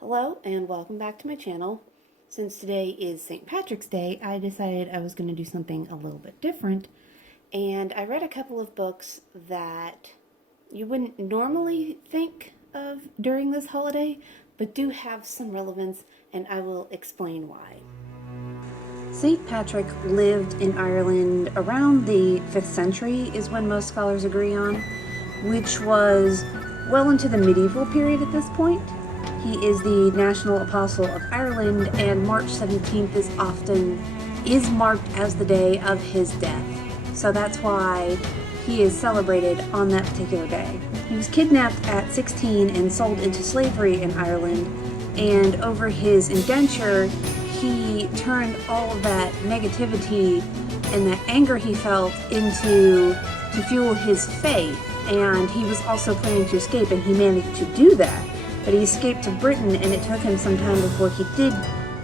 Hello and welcome back to my channel. Since today is St. Patrick's Day, I decided I was going to do something a little bit different. And I read a couple of books that you wouldn't normally think of during this holiday, but do have some relevance, and I will explain why. St. Patrick lived in Ireland around the 5th century is when most scholars agree on, which was well into the medieval period at this point. He is the national apostle of Ireland, and March 17th is marked as the day of his death. So that's why he is celebrated on that particular day. He was kidnapped at 16 and sold into slavery in Ireland, and over his indenture, he turned all of that negativity and that anger he felt to fuel his faith. And he was also planning to escape, and he managed to do that. But he escaped to Britain, and it took him some time before he did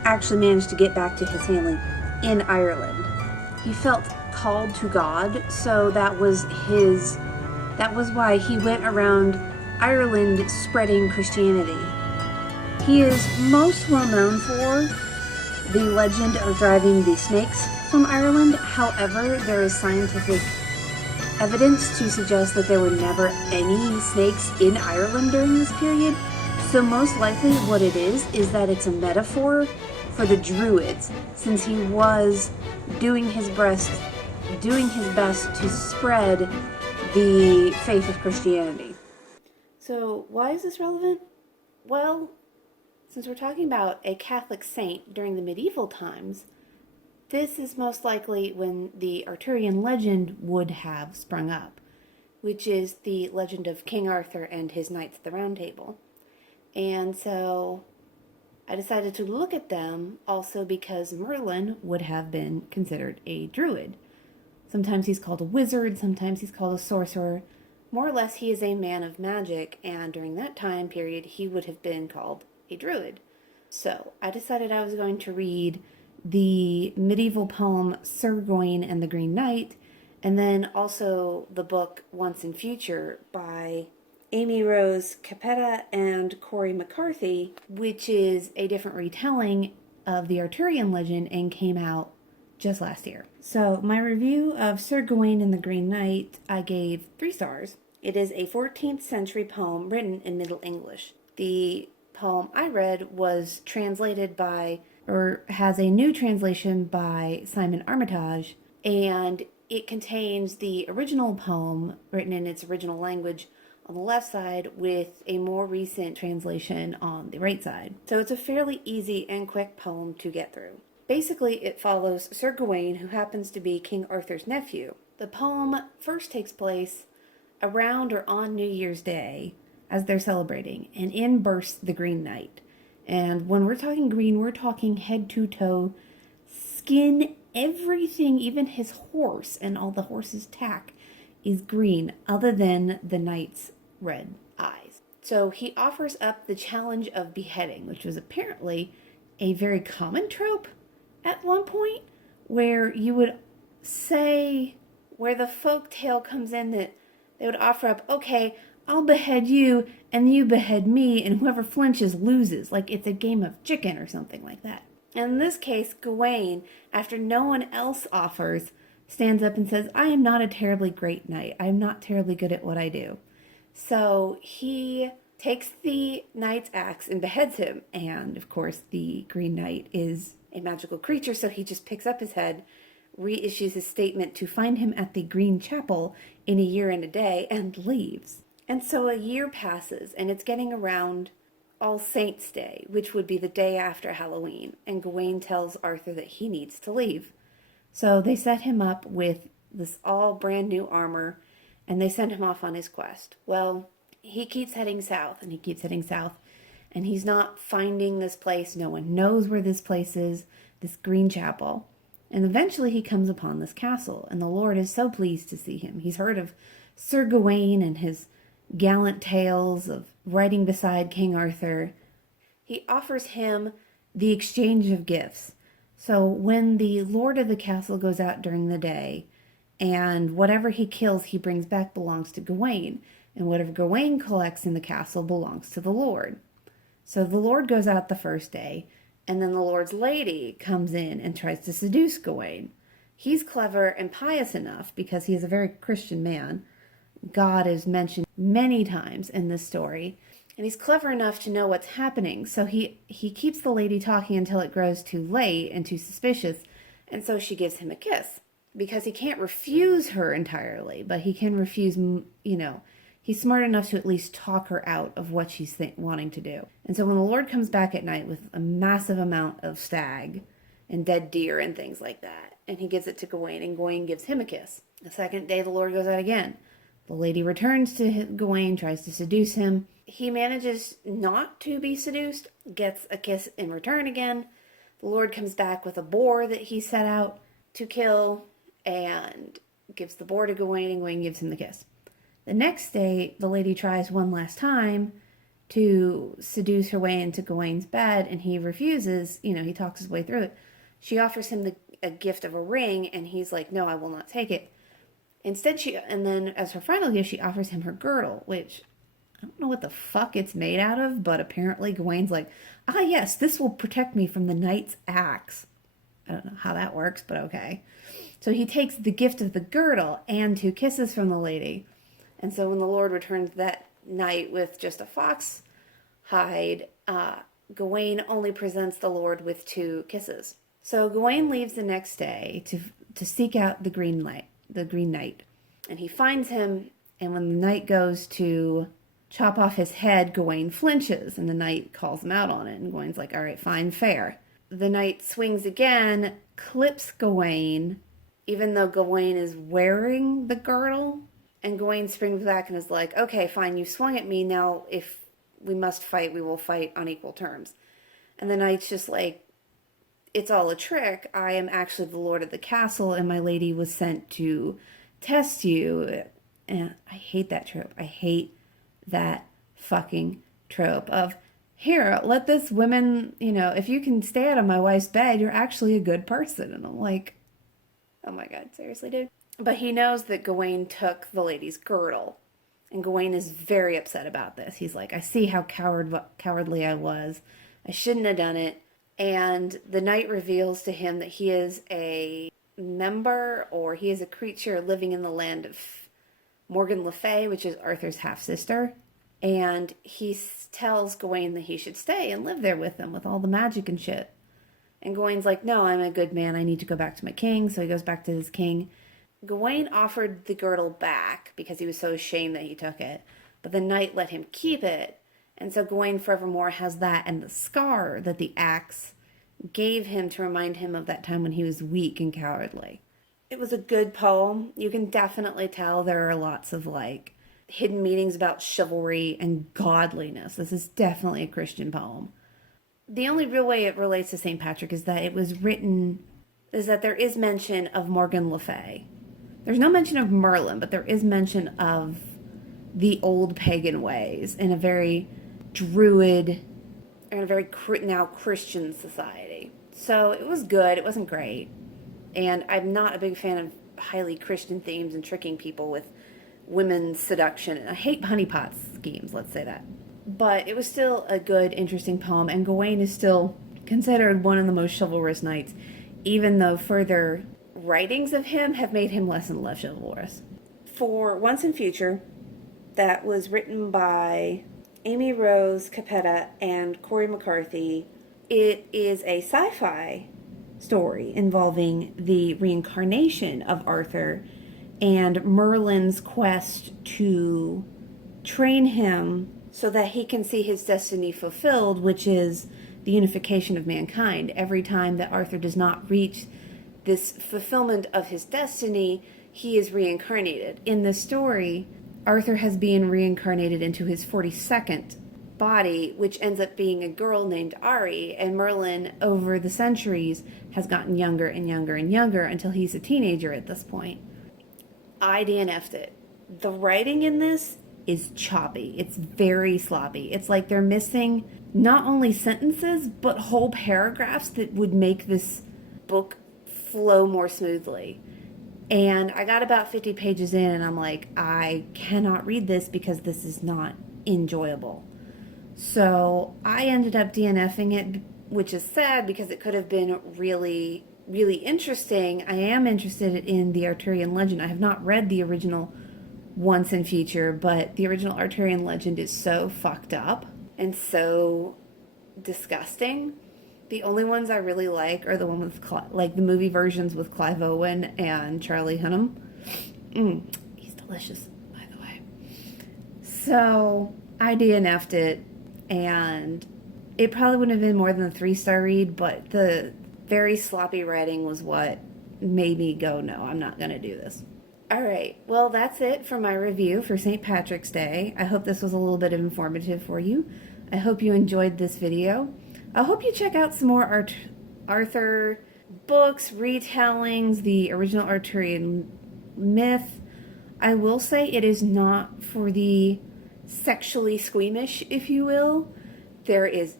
actually manage to get back to his family in Ireland. He felt called to God, so that was why he went around Ireland spreading Christianity. He is most well known for the legend of driving the snakes from Ireland. However, there is scientific evidence to suggest that there were never any snakes in Ireland during this period. So most likely what it is that it's a metaphor for the Druids, since he was doing his best to spread the faith of Christianity. So why is this relevant? Well, since we're talking about a Catholic saint during the medieval times, this is most likely when the Arthurian legend would have sprung up, which is the legend of King Arthur and his knights of the Round Table. And so I decided to look at them also because Merlin would have been considered a druid. Sometimes he's called a wizard, sometimes he's called a sorcerer. More or less, he is a man of magic, and during that time period, he would have been called a druid. So I decided I was going to read the medieval poem Sir Gawain and the Green Knight, and then also the book Once and Future by Amy Rose Capetta and Corey McCarthy, which is a different retelling of the Arthurian legend and came out just last year. So my review of Sir Gawain and the Green Knight, I gave 3 stars. It is a 14th century poem written in Middle English. The poem I read was translated by, or has a new translation by Simon Armitage, and it contains the original poem written in its original language on the left side with a more recent translation on the right side. So it's a fairly easy and quick poem to get through. Basically, it follows Sir Gawain, who happens to be King Arthur's nephew. The poem first takes place around or on New Year's Day as they're celebrating, and in bursts the Green Knight. And when we're talking green, we're talking head to toe, skin, everything, even his horse and all the horse's tack is green, other than the knight's red eyes. So he offers up the challenge of beheading, which was apparently a very common trope at one point, where you would say, where the folk tale comes in, that they would offer up, okay, I'll behead you, and you behead me, and whoever flinches loses, like it's a game of chicken or something like that. And in this case, Gawain, after no one else offers, stands up and says, I am not a terribly great knight. I am not terribly good at what I do. So he takes the knight's axe and beheads him. And of course, the Green Knight is a magical creature, so he just picks up his head, reissues his statement to find him at the Green Chapel in a year and a day, and leaves. And so a year passes, and it's getting around All Saints' Day, which would be the day after Halloween. And Gawain tells Arthur that he needs to leave. So they set him up with this all brand new armor, and they send him off on his quest. Well, he keeps heading south, and he keeps heading south, and he's not finding this place. No one knows where this place is, this Green Chapel. And eventually he comes upon this castle, and the Lord is so pleased to see him. He's heard of Sir Gawain and his gallant tales of riding beside King Arthur. He offers him the exchange of gifts. So when the lord of the castle goes out during the day, and whatever he kills he brings back belongs to Gawain, and whatever Gawain collects in the castle belongs to the lord. So the Lord goes out the first day, and then the Lord's lady comes in and tries to seduce Gawain. He's clever and pious enough, because he is a very Christian man. God is mentioned many times in this story, and he's clever enough to know what's happening. So he keeps the lady talking until it grows too late and too suspicious, and so she gives him a kiss. Because he can't refuse her entirely, but he can refuse, he's smart enough to at least talk her out of what she's wanting to do. And so when the Lord comes back at night with a massive amount of stag and dead deer and things like that, and he gives it to Gawain, and Gawain gives him a kiss. The second day, the Lord goes out again. The lady returns to Gawain, tries to seduce him. He manages not to be seduced, gets a kiss in return again. The Lord comes back with a boar that he set out to kill, and gives the boar to Gawain, and Gawain gives him the kiss. The next day, the lady tries one last time to seduce her way into Gawain's bed, and he refuses. He talks his way through it. She offers him a gift of a ring, and he's like, no, I will not take it. Instead, and then as her final gift, she offers him her girdle, which I don't know what the fuck it's made out of, but apparently Gawain's like, yes, this will protect me from the knight's axe. I don't know how that works, but okay. So he takes the gift of the girdle and 2 kisses from the lady. And so when the Lord returns that night with just a fox hide, Gawain only presents the Lord with 2 kisses. So Gawain leaves the next day to seek out the Green Knight. And he finds him, and when the knight goes to chop off his head, Gawain flinches, and the knight calls him out on it. And Gawain's like, all right, fine, fair. The knight swings again, clips Gawain, even though Gawain is wearing the girdle. And Gawain springs back and is like, okay, fine, you swung at me. Now, if we must fight, we will fight on equal terms. And the knight's just like, it's all a trick. I am actually the lord of the castle, and my lady was sent to test you. And I hate that trope. I hate that fucking trope of, here, let this woman, if you can stay out of my wife's bed, you're actually a good person. And I'm like, oh my God, seriously, dude? But he knows that Gawain took the lady's girdle. And Gawain is very upset about this. He's like, I see how cowardly I was. I shouldn't have done it. And the knight reveals to him that he is a member, or he is a creature living in the land of Morgan Le Fay, which is Arthur's half-sister. And he tells Gawain that he should stay and live there with him, with all the magic and shit. And Gawain's like, no, I'm a good man. I need to go back to my king. So he goes back to his king. Gawain offered the girdle back because he was so ashamed that he took it. But the knight let him keep it. And so Gawain forevermore has that and the scar that the axe gave him to remind him of that time when he was weak and cowardly. It was a good poem. You can definitely tell there are lots of hidden meanings about chivalry and godliness. This is definitely a Christian poem. The only real way it relates to St. Patrick is that there is mention of Morgan Le Fay. There's no mention of Merlin, but there is mention of the old pagan ways in a very druid, or in a very now Christian society. So it was good. It wasn't great. And I'm not a big fan of highly Christian themes and tricking people with women's seduction. And I hate honeypot schemes, let's say that. But it was still a good, interesting poem. And Gawain is still considered one of the most chivalrous knights, even though further writings of him have made him less and less chivalrous. For Once and Future, that was written by Amy Rose Capetta and Corey McCarthy. It is a sci-fi story involving the reincarnation of Arthur and Merlin's quest to train him so that he can see his destiny fulfilled, which is the unification of mankind. Every time that Arthur does not reach this fulfillment of his destiny, he is reincarnated. In the story, Arthur has been reincarnated into his 42nd body, which ends up being a girl named Ari, and Merlin, over the centuries, has gotten younger and younger and younger until he's a teenager at this point. I DNF'd it. The writing in this is choppy. It's very sloppy. It's like they're missing not only sentences, but whole paragraphs that would make this book flow more smoothly. And I got about 50 pages in and I'm like, I cannot read this because this is not enjoyable. So I ended up DNFing it, which is sad because it could have been really, really interesting. I am interested in the Arthurian legend. I have not read the original once in feature, but the original Arthurian legend is so fucked up and so disgusting. The only ones I really like are the one with like the movie versions with Clive Owen and Charlie Hunnam. He's delicious, by the way. So I DNF'd it, and it probably wouldn't have been more than a 3-star read, but the very sloppy writing was what made me go, no, I'm not going to do this. All right, well, that's it for my review for St. Patrick's Day. I hope this was a little bit informative for you. I hope you enjoyed this video. I hope you check out some more Arthur books, retellings, the original Arthurian myth. I will say it is not for the sexually squeamish, if you will. There is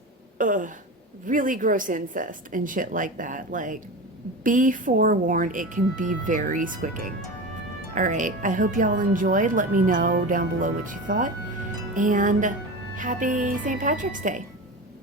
really gross incest and shit like that. Like, be forewarned, it can be very squicking. Alright, I hope y'all enjoyed. Let me know down below what you thought. And happy St. Patrick's Day.